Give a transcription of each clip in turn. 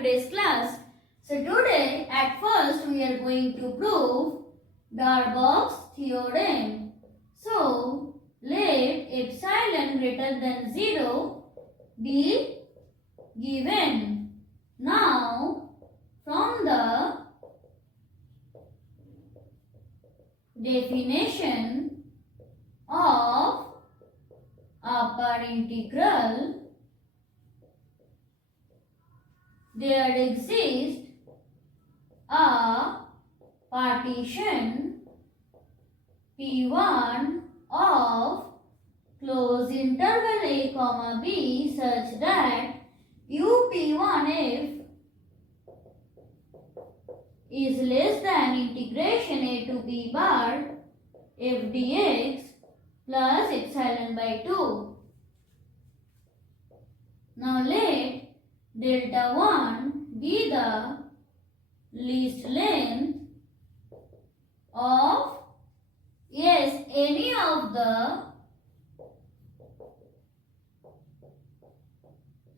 today's class. So today at first we are going to prove Darboux theorem. So let epsilon greater than 0 be given. Now from the definition of upper integral, there exists a partition P1 of closed interval a comma b such that UP1f is less than integration a to b bar f dx plus epsilon by 2. Now let delta 1 be the least length of any of the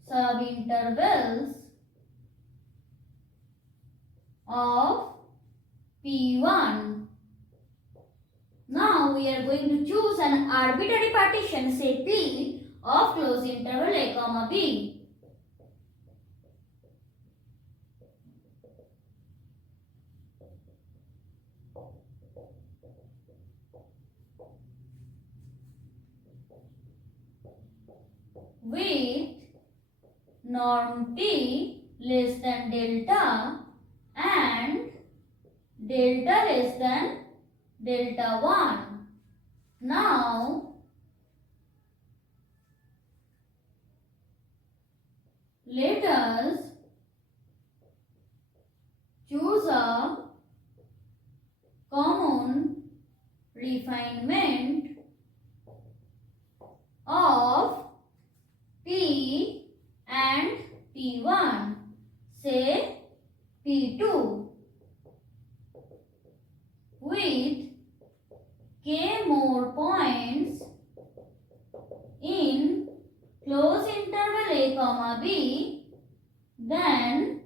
subintervals of P1. Now we are going to choose an arbitrary partition, say P, of closed interval a comma b. With norm P less than delta and delta less than delta 1. Now let us choose a common refinement of P and P1, say P2, with k more points in closed interval a comma b than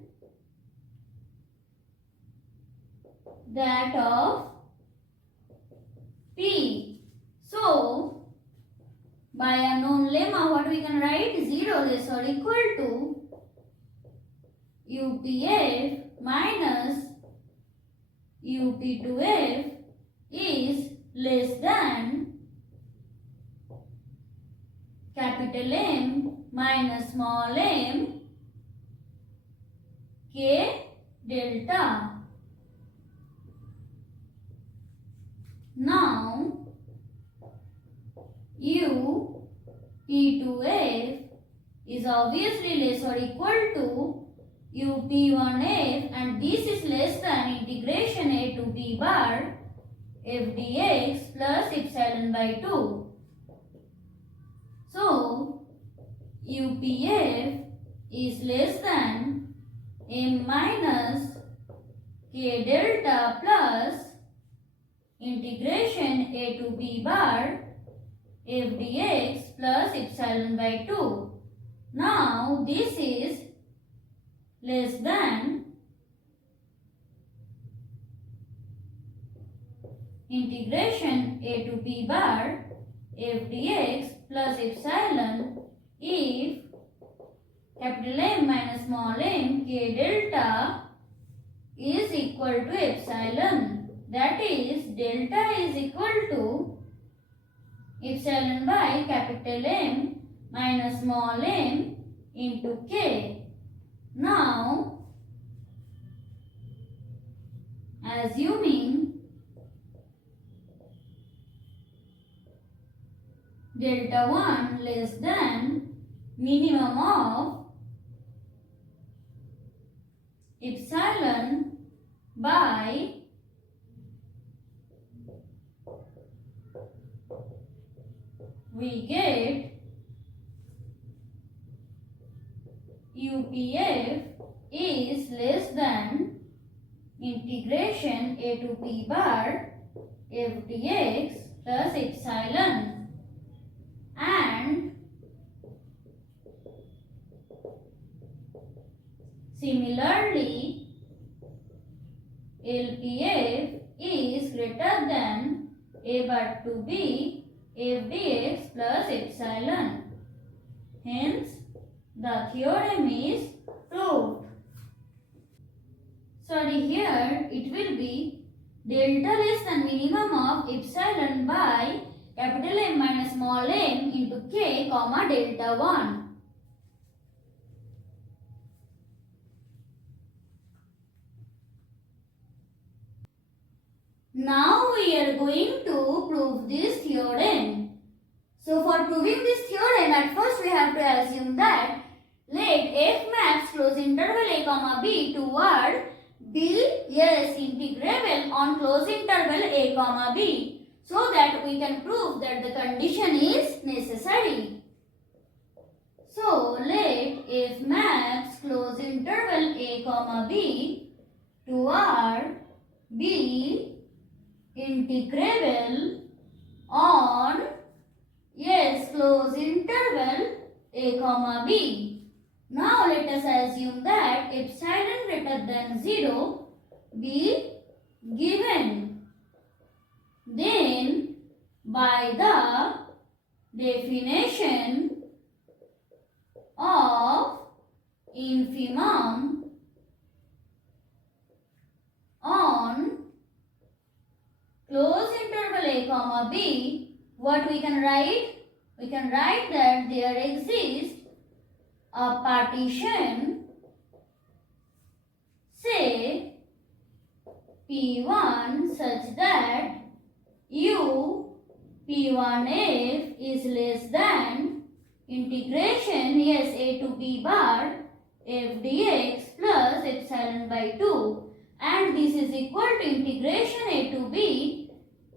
that of P. So by a known lemma, what we can write? 0 less or equal to UPF minus UP2F is less than capital M minus small m K delta. Now UP2F is obviously less or equal to UP1F, and this is less than integration a to b bar f dx plus epsilon by 2. So UPF is less than m minus k delta plus integration a to b bar f dx plus epsilon by 2. Now this is less than integration a to b bar f dx plus epsilon if capital M minus small m k delta is equal to epsilon. That is, delta is equal to epsilon by capital M minus small m into k. Now, assuming delta 1 less than minimum of epsilon by we get UPF is less than integration a to b bar f dx plus epsilon, and Similarly, LPF is greater than A bar to B f dx plus epsilon. Hence, the theorem is proved. Here it will be delta less than minimum of epsilon by capital M minus small m into k comma delta 1. Now we are going to prove this theorem. So for proving this theorem, at first we have to assume that let f maps close interval a comma b toward be integrable on close interval a comma b, so that we can prove that the condition is necessary. So let f maps close interval a comma b toward be integrable on close interval a comma b. Now let us assume that epsilon greater than 0 be given. Then by the definition of infimum on close interval a comma b, what we can write? We can write that there exists a partition, say P1, such that U P1F is less than integration a to b bar f dx plus epsilon by 2, and this is equal to integration a to b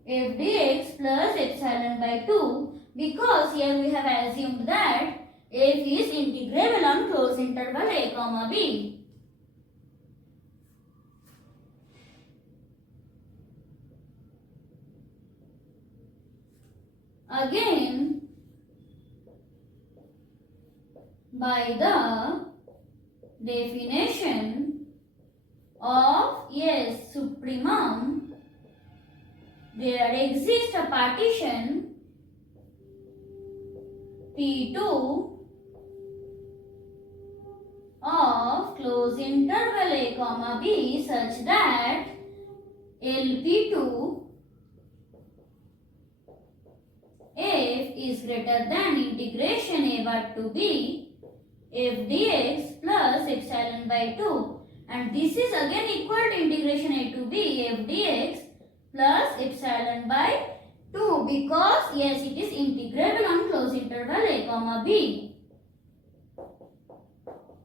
f dx plus epsilon by 2, because here we have assumed that f is integrable on close interval a comma b. Again, by the definition of supremum, there exists a partition P2 of close interval a comma b such that LP2 f is greater than integration a bar to b f dx plus epsilon by 2, and this is again equal to integration a to b f dx plus epsilon by 2, because it is integrable on close interval a comma b.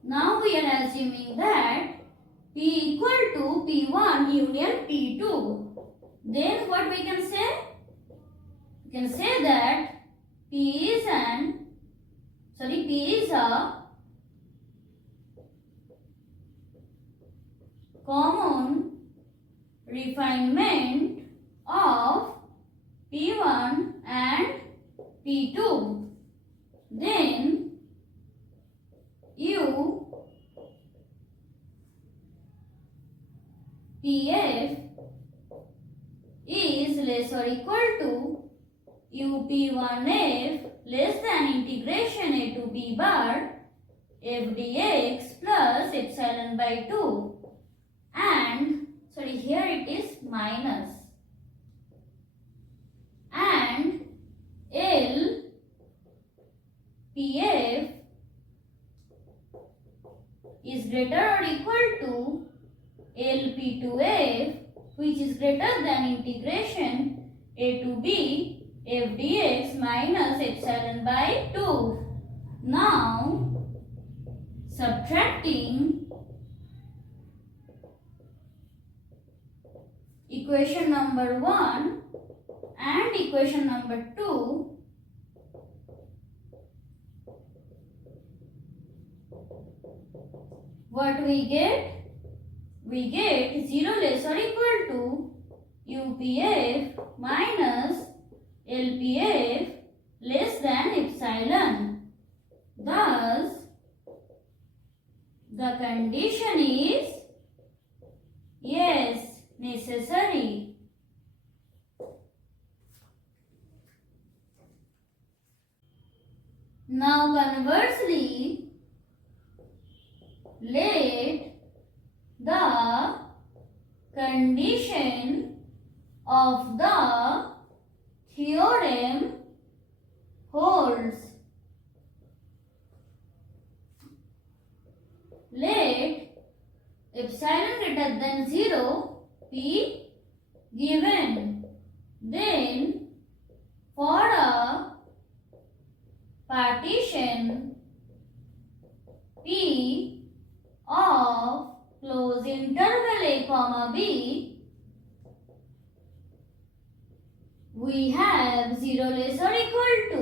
Now we are assuming that p equal to p1 union p2. Then what we can say? We can say that p is a common refinement of P1 and P2. Then U PF is less or equal to UP1F less than integration a to b bar f dx plus epsilon by 2, and here it is minus, and L PF is greater or equal to LP2F, which is greater than integration a to b f dx minus epsilon by 2. Now subtracting equation number 1 and equation number 2, what we get? We get 0 less or equal to UPF minus LPF less than epsilon. Thus, The condition is yes, necessary. Now conversely, let the condition of the theorem holds. Let epsilon greater than 0 be given. Then for a partition P of close interval a comma b, we have 0 less or equal to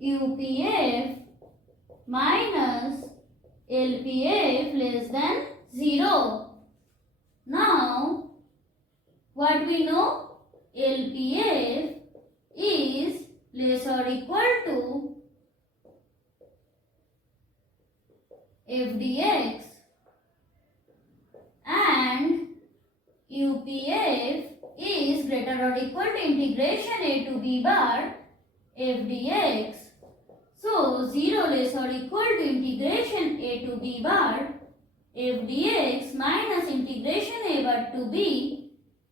UPF minus LPF less than 0. Now, what we know? LPF is less or equal to FDX and UPF is greater or equal to integration a to b bar FDX. So 0 less or equal to integration a to b bar FDX minus integration a bar to b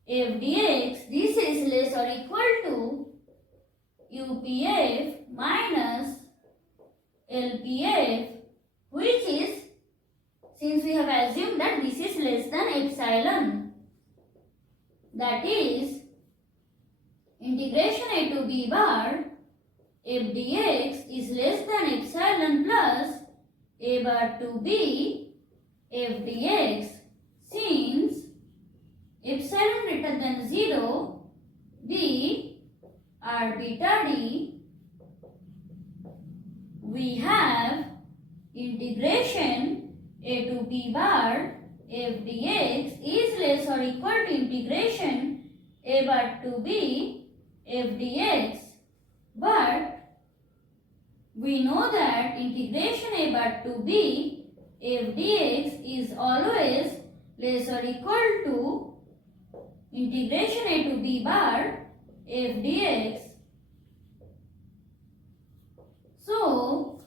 FDX. This is less or equal to UPF minus LPF, which is, since we have assumed that this is less than epsilon, that is integration a to b bar FDX is less than epsilon plus a bar to b FDX. Since epsilon greater than 0 be arbitrary, we have integration a to b bar FDX is less or equal to integration a bar to b FDX. But we know that integration a bar to b FDX is always less or equal to integration a to b bar FDX. So,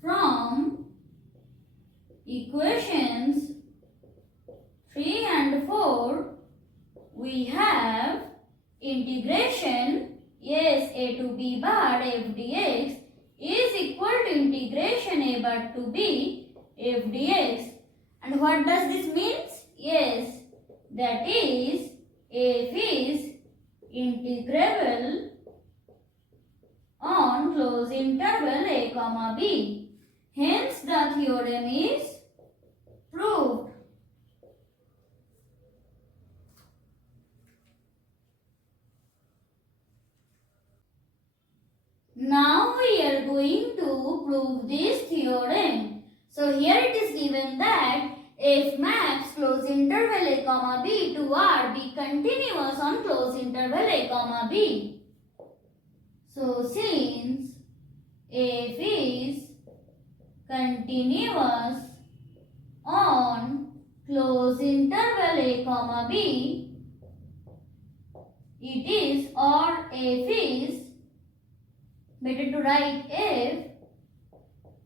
from equations 3 and 4, we have integration, yes, a to b bar FDX is equal to integration a bar to b FDX. And what does this mean? Yes, that is f is integrable on closed interval a comma b. Hence the theorem is proved. Now we are going to prove this theorem. So here it is given that f maps closed interval a comma b to R be continuous on closed interval a comma b. So since f is continuous on closed interval a comma b, it is, or f is, better to write f.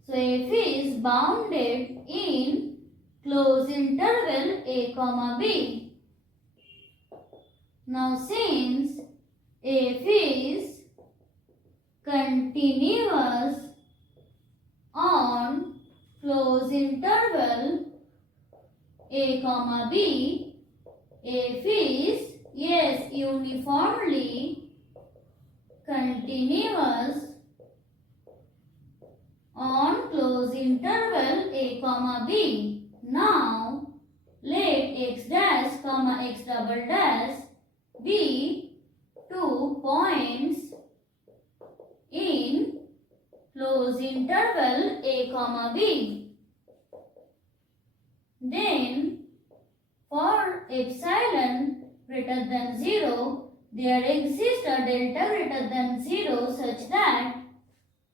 So f is bounded in closed interval a comma b. Now since f is continuous on closed interval a comma b, f is, yes, uniformly continuous on closed interval a comma b. Now let x dash comma x double dash be 2 points in closed interval a comma b. Then for epsilon greater than 0 there exists a delta greater than 0 such that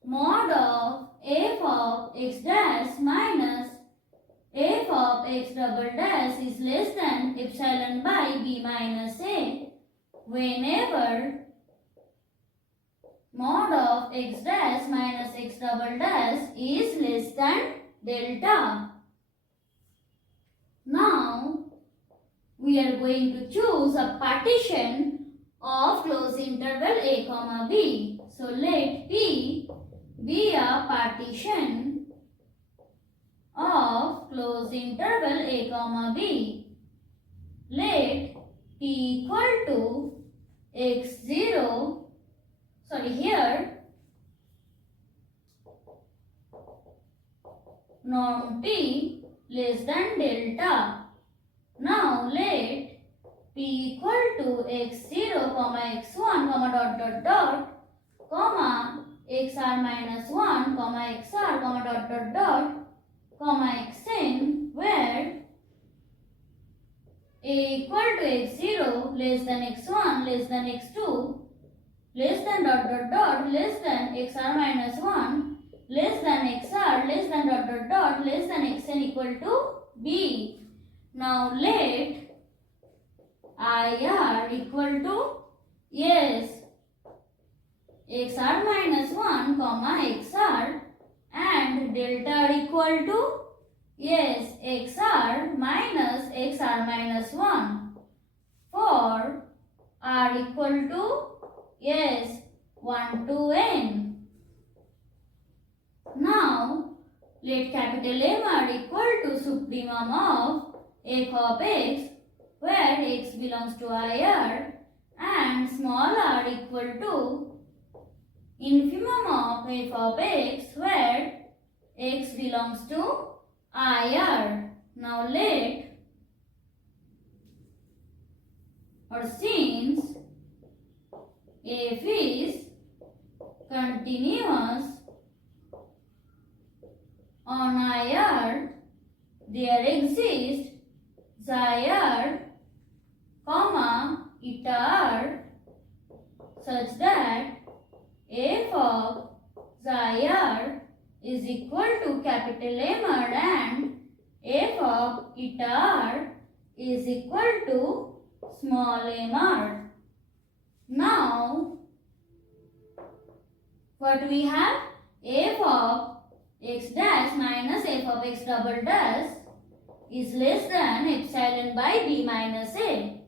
mod of f of x dash minus f of x double dash is less than epsilon by b minus a whenever mod of x dash minus x double dash is less than delta. Now we are going to choose a partition of closed interval a comma b. So let P be a partition of closed interval a comma b. Let P equal to x0, here norm P less than delta. Now let P equal to x0, x1, comma xr minus 1, xr, xn, where a equal to x0 less than x1 less than x2 less than less than xr minus 1 less than xr less than less than xn equal to b. Now let IR equal to xr minus 1 xr and delta equal to xr minus 1 for r equal to 1 to n. Now let capital M r equal to supremum of f of x where x belongs to IR and small r equal to infimum of f of x where x belongs to IR. Now since f is continuous on IR, there exists xi r, eta r such that f of xi r is equal to capital M r and f of eta r is equal to small m r. Now what we have? F of x dash minus f of x double dash is less than epsilon by b minus a.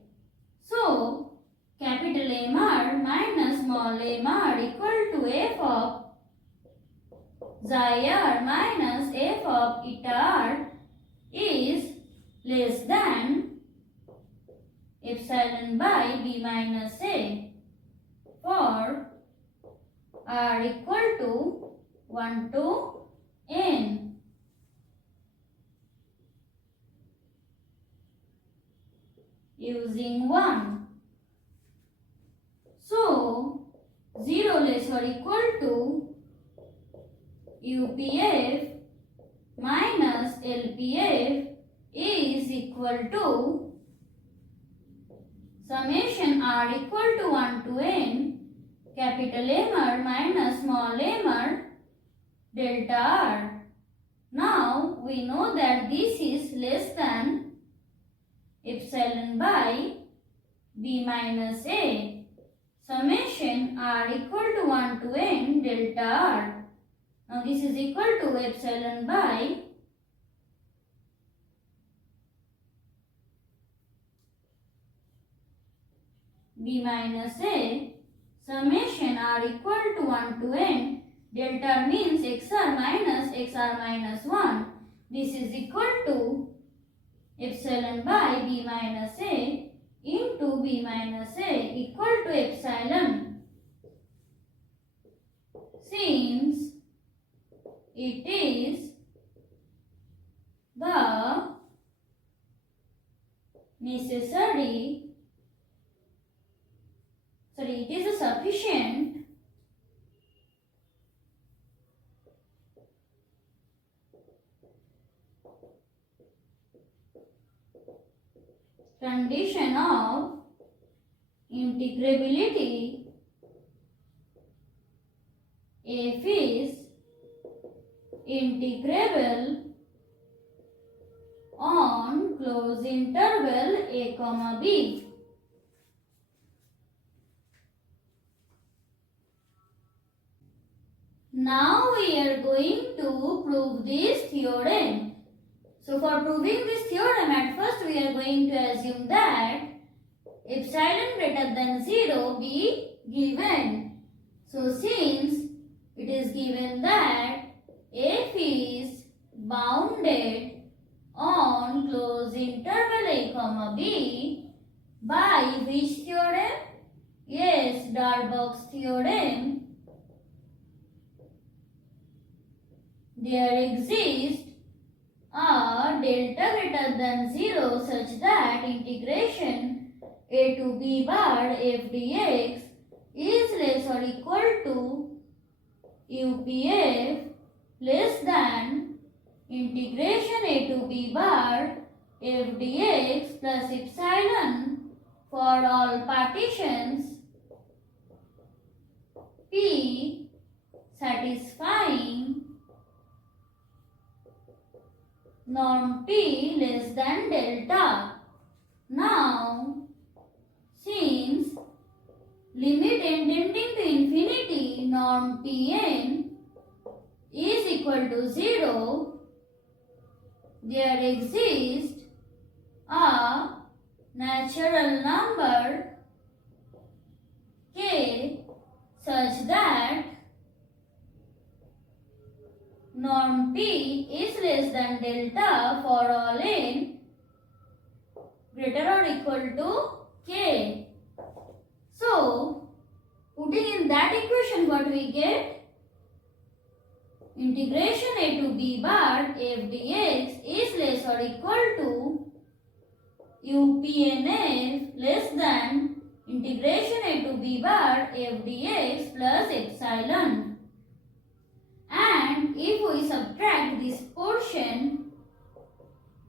So capital M r minus small m r equal to f of xi r minus f of eta r is less than epsilon by b minus a for r equal to 1 to n. Using 1. So 0 less or equal to UPF minus LPF is equal to summation r equal to 1 to n capital M r minus small m r delta r. Now we know that this is less than epsilon by b minus a. Summation r equal to 1 to n delta r. Now this is equal to epsilon by b minus a. Summation r equal to 1 to n. Delta means xr minus 1. This is equal to epsilon by b minus a into b minus a equal to epsilon. Since it is the necessary, it is a sufficient condition of integrability f is integrable on closed interval a comma b. Now we are going to prove this theorem. So for proving this theorem, at first we are going to assume that epsilon greater than 0 be given. So since it is given that f is bounded on closed interval a comma b by which theorem? Yes, Darboux theorem. There exists a delta greater than 0 such that integration a to b bar f dx is less or equal to UPF less than integration a to b bar f dx plus epsilon for all partitions p satisfying norm t less than delta. Now, since limit tending to infinity norm Tn is equal to 0, there exists a natural number k such that norm p is less than delta for all n greater or equal to k. So, putting in that equation, what we get? Integration a to b bar f dx is less or equal to UPNF less than integration a to b bar f dx plus epsilon. And if we subtract this portion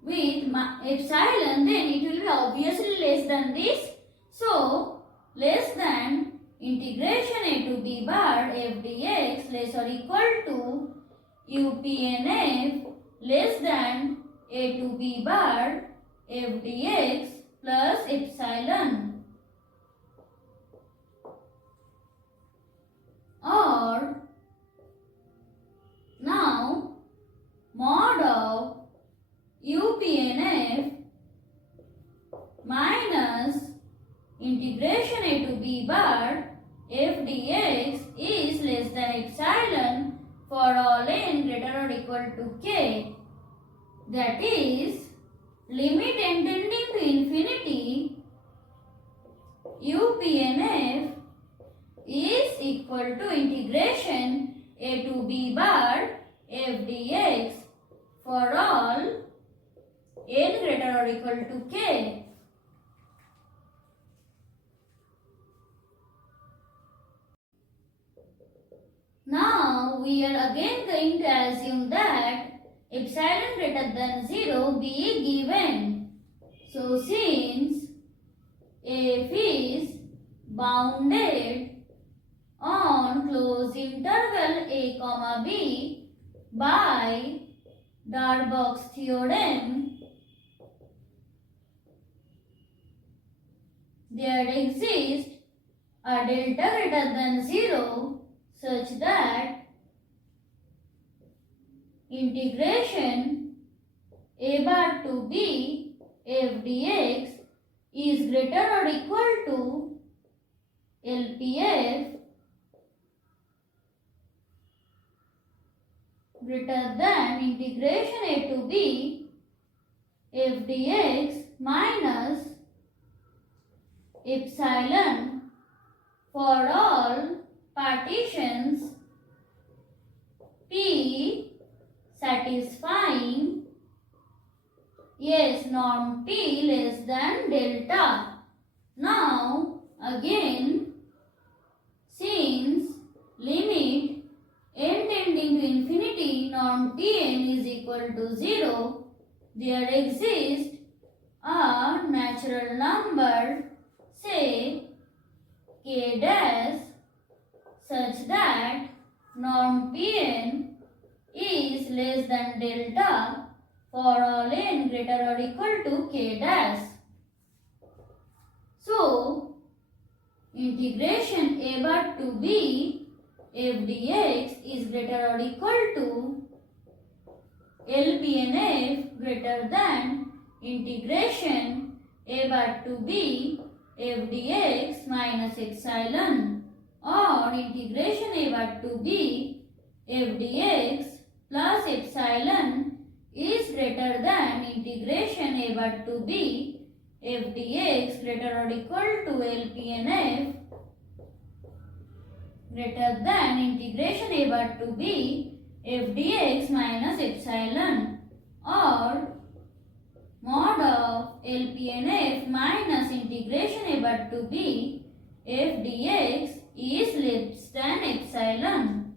with epsilon, then it will be obviously less than this. So, less than integration a to b bar f dx less or equal to UPNF less than a to b bar f dx plus epsilon. Or now mod of UPNF minus integration a to b bar f dx is less than epsilon for all n greater or equal to k. That is, limit tending to infinity UPNF is equal to integration a to b bar f dx for all n greater or equal to k. Now we are again going to assume that epsilon greater than 0 be given. So since f is bounded on closed interval a comma b by Darboux theorem, there exists a delta greater than 0 such that integration a bar to b f dx is greater or equal to LPF greater than integration a to b f dx minus epsilon for all partitions p satisfying norm t less than delta. Now again, since limit n tending to infinity norm Tn is equal to 0, there exists a natural number, say k dash such that norm Pn is less than delta for all n greater or equal to k dash. So, integration a bar to b f dx is greater or equal to LPNF greater than integration a bar to b f dx minus epsilon, or integration a bar to b f dx plus epsilon is greater than integration a bar to b f dx greater or equal to LPNF greater than integration a bar to b f dx minus epsilon, or mod of LPNF minus integration a bar to b f dx is less than epsilon.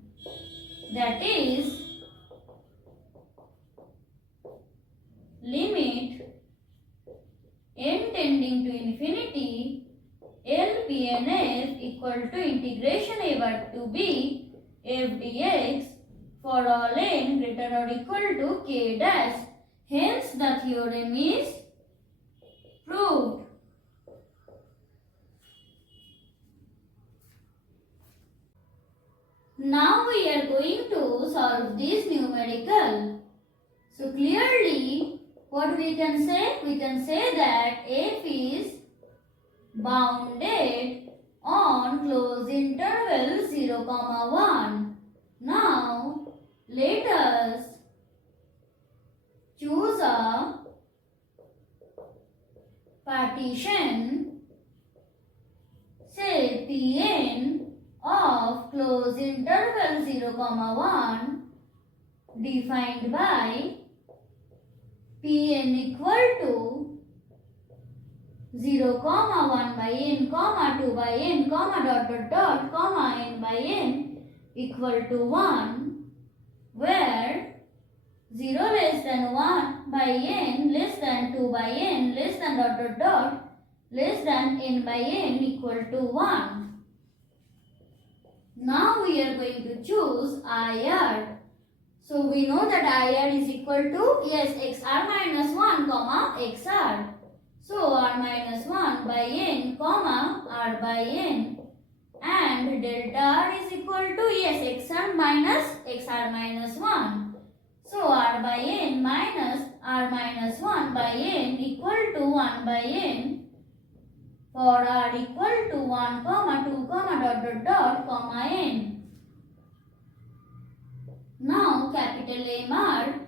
That is, limit n tending to infinity LPNF equal to integration a bar to b f dx for all n greater or equal to k dash. Hence, the theorem is proved. Now we are going to solve this numerical. So clearly, what we can say? We can say that f is bounded on closed interval 0, 1. Now, let us choose a partition, say Pn of closed interval 0, 1 defined by Pn equal to 0, 1 by n, 2 by n, n by n equal to 1, where 0 less than 1 by n less than 2 by n less than less than n by n equal to 1. Now we are going to choose IR. So we know that IR is equal to, yes, XR minus 1 comma XR. So R minus 1 by n comma R by n, and delta R is equal to, yes, XR minus 1. So R by n minus R minus 1 by n equal to 1 by n for R equal to 1 comma 2 comma n. Now capital MR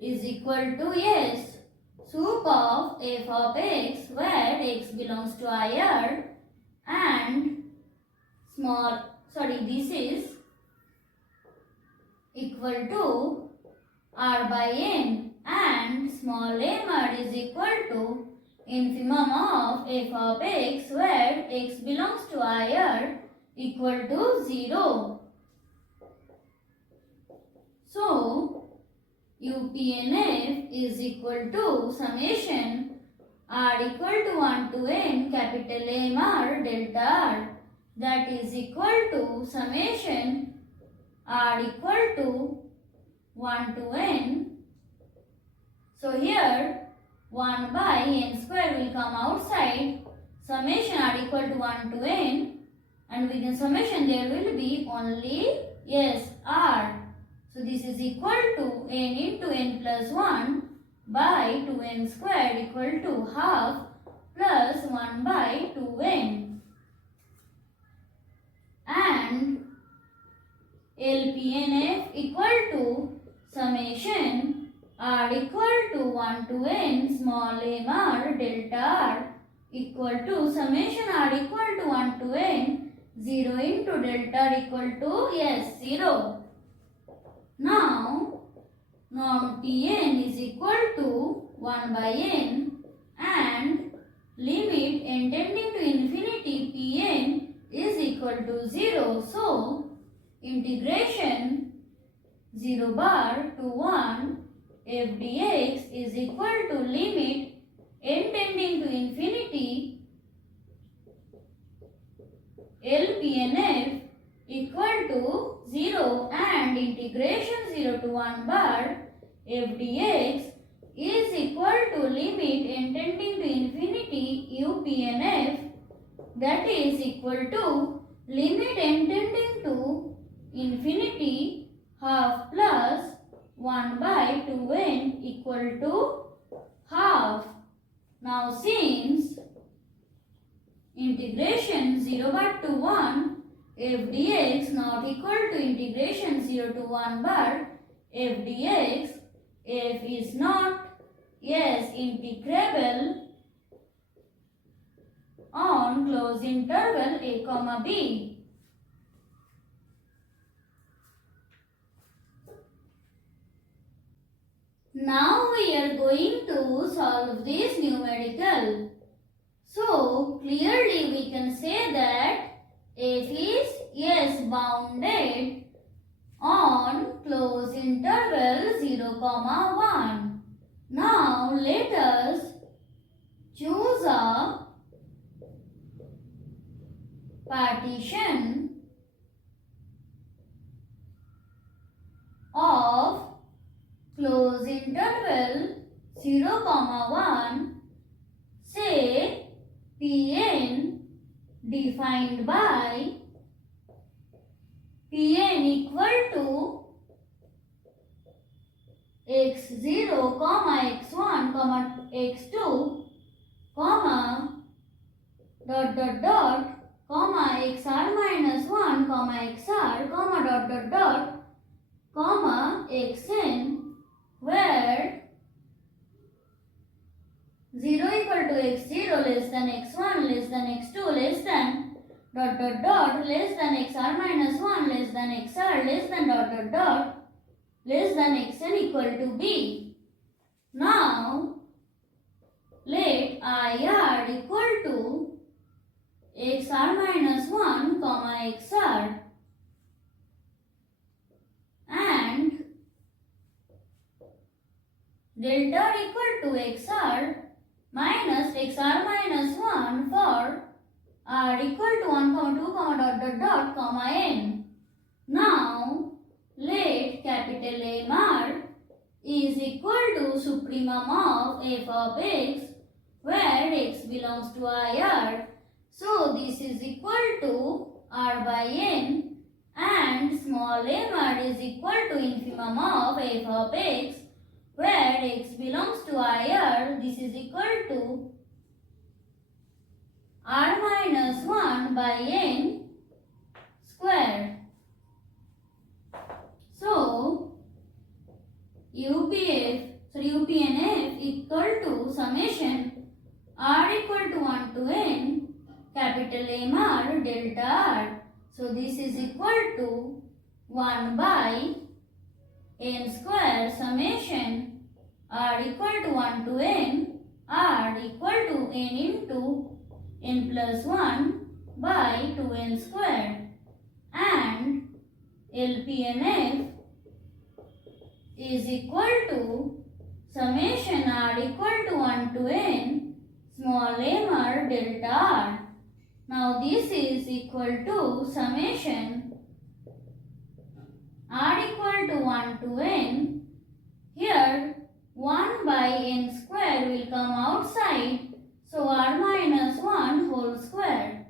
is equal to, yes, sup of f of x, where x belongs to IR, and this is equal to R by n, and small mr is equal to infimum of f of x, where x belongs to IR, equal to 0. So, UPNF is equal to summation R equal to 1 to n capital MR delta R, that is equal to summation R equal to 1 to n. So here 1 by n square will come outside, summation R equal to 1 to n, and within summation there will be only, yes, R. So this is equal to n into n plus 1 by 2n squared equal to half plus 1 by 2n. And LPNF equal to summation R equal to 1 to n small mr delta R equal to summation R equal to 1 to n 0 into delta R equal to, yes, 0. Now, norm Pn is equal to 1 by n, and limit n tending to infinity Pn is equal to 0. So, integration 0 bar to 1 f dx is equal to limit n tending to infinity LPNF equal to 0 and integration 0 to 1 bar f dx is equal to limit n tending to infinity UPNF, that is equal to limit n tending to infinity half plus 1 by 2n equal to half. Now since integration 0 bar to 1 f dx not equal to integration 0 to 1 bar f dx, f is not integrable on closed interval a comma b. Now we are going to solve this numerical. So clearly we can say that f is bounded on closed interval 0, 1. Now let us choose a partition of closed interval 0, 1, say Pn defined by Pn equal to x0, x1, x2, xr minus 1, xr, xn, where 0 equal to x0 less than x1 less than x2 less than less than xr minus 1 less than xr less than less than xn equal to b. Now let IR equal to xr minus 1, xr and delta equal to xr minus xr minus 1 for r equal to 1, 2, n. Now let capital MR is equal to supremum of f of x, where x belongs to IR. So this is equal to r by n, and small mr is equal to infimum of f of x, where x belongs to IR. This is equal to r minus 1 by n square. So UPNF equal to summation r equal to 1 to n capital MR delta r. So this is equal to 1 by n square summation r equal to 1 to n, r equal to n into n plus 1 by 2n square, and LPNF is equal to summation r equal to 1 to n small mr delta r. Now this is equal to summation r equal to 1 to n. Here 1 by n square will come outside, so r minus 1 whole square.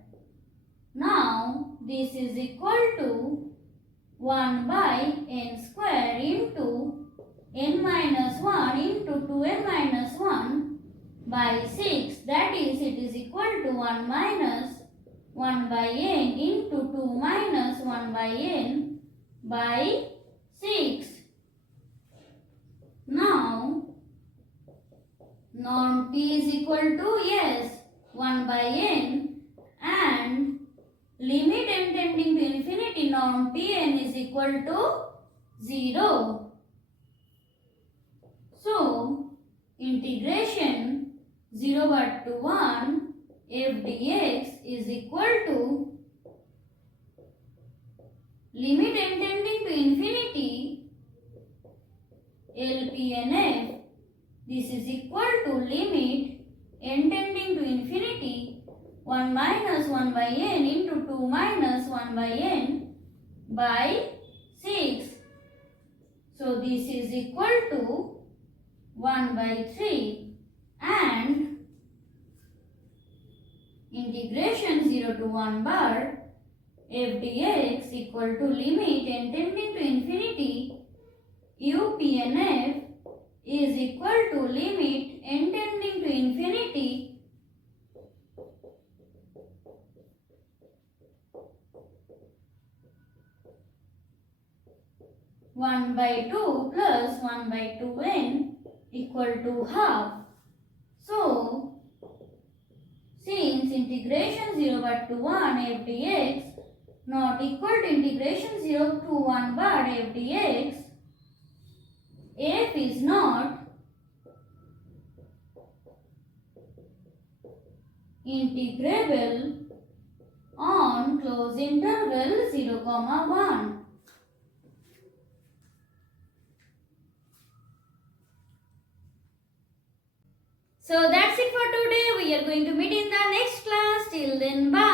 Now this is equal to 1 by n square into n minus 1 into 2n minus 1 by 6, that is it is equal to 1 minus 1 by n into 2 minus 1 by n by 6. Now norm p is equal to 1 by n, and limit n tending to infinity norm Pn is equal to 0. So integration 0 bar to 1 f dx is equal to limit n tending to infinity LPNF. This is equal to limit n tending to infinity 1 minus 1 by n into 2 minus 1 by n by 6. So this is equal to 1 by 3 and integration 0 to 1 bar f dx equal to limit n tending to infinity u p n f is equal to limit n tending to infinity one by 2 plus 1 by 2n equal to half. So, since integration 0 bar to 1 f dx not equal to integration 0 to 1 bar f dx, f is not integrable on closed interval 0, 1. So that's it for today. We are going to meet in the next class. Till then, bye.